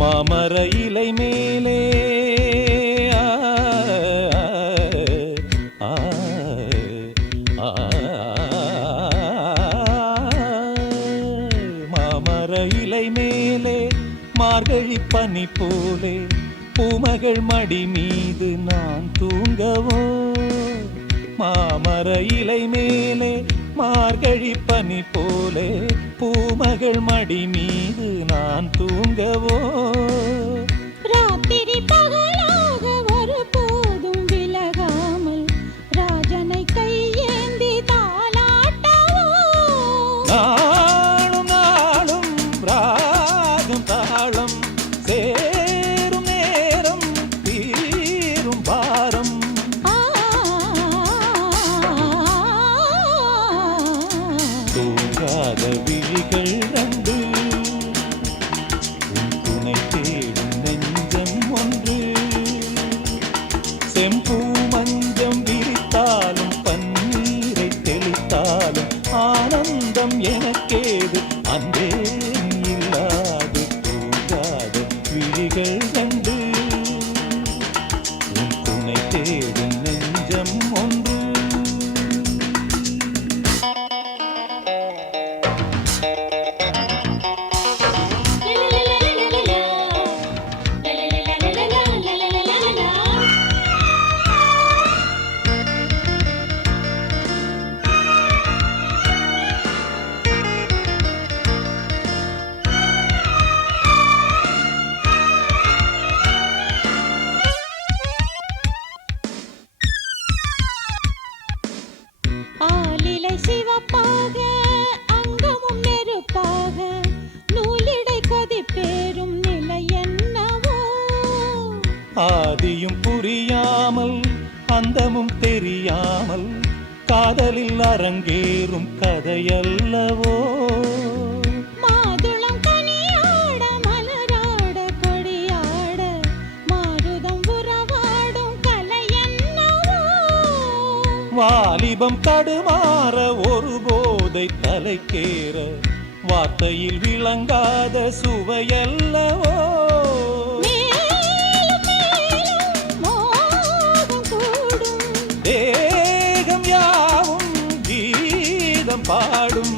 மாமர இலை மேலே மாமர இலை மேலே மார்கழி பனி போலே பூமகள் மடி மீது நான் தூங்கவோ மாமர இலை மேலே மார்கழி பனி போலே பூமகள் மடி மீது நான் தூங்கவோ? ராத்திரி பகல் yeah. ஆலிலை சிவப்பாக அங்கமும் நெருப்பாக நூலிடை கதி பேரும் நிலை என்னவோ? ஆதியும் புரியாமல் அந்தமும் தெரியாமல் காதலில் அரங்கேறும் கதையல்லவோ? வாலிபம் தடுமாற ஒரு போதை தலைக்கேற. வார்த்தையில் விளங்காத சுவையல்லவோ? தேகம் யாவும் கீதம் பாடும்.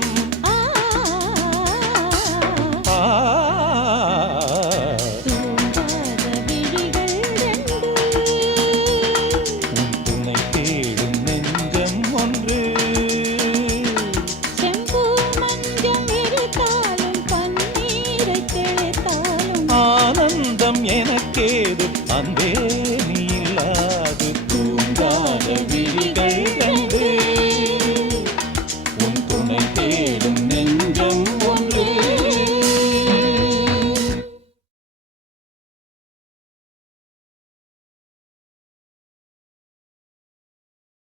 அன்பே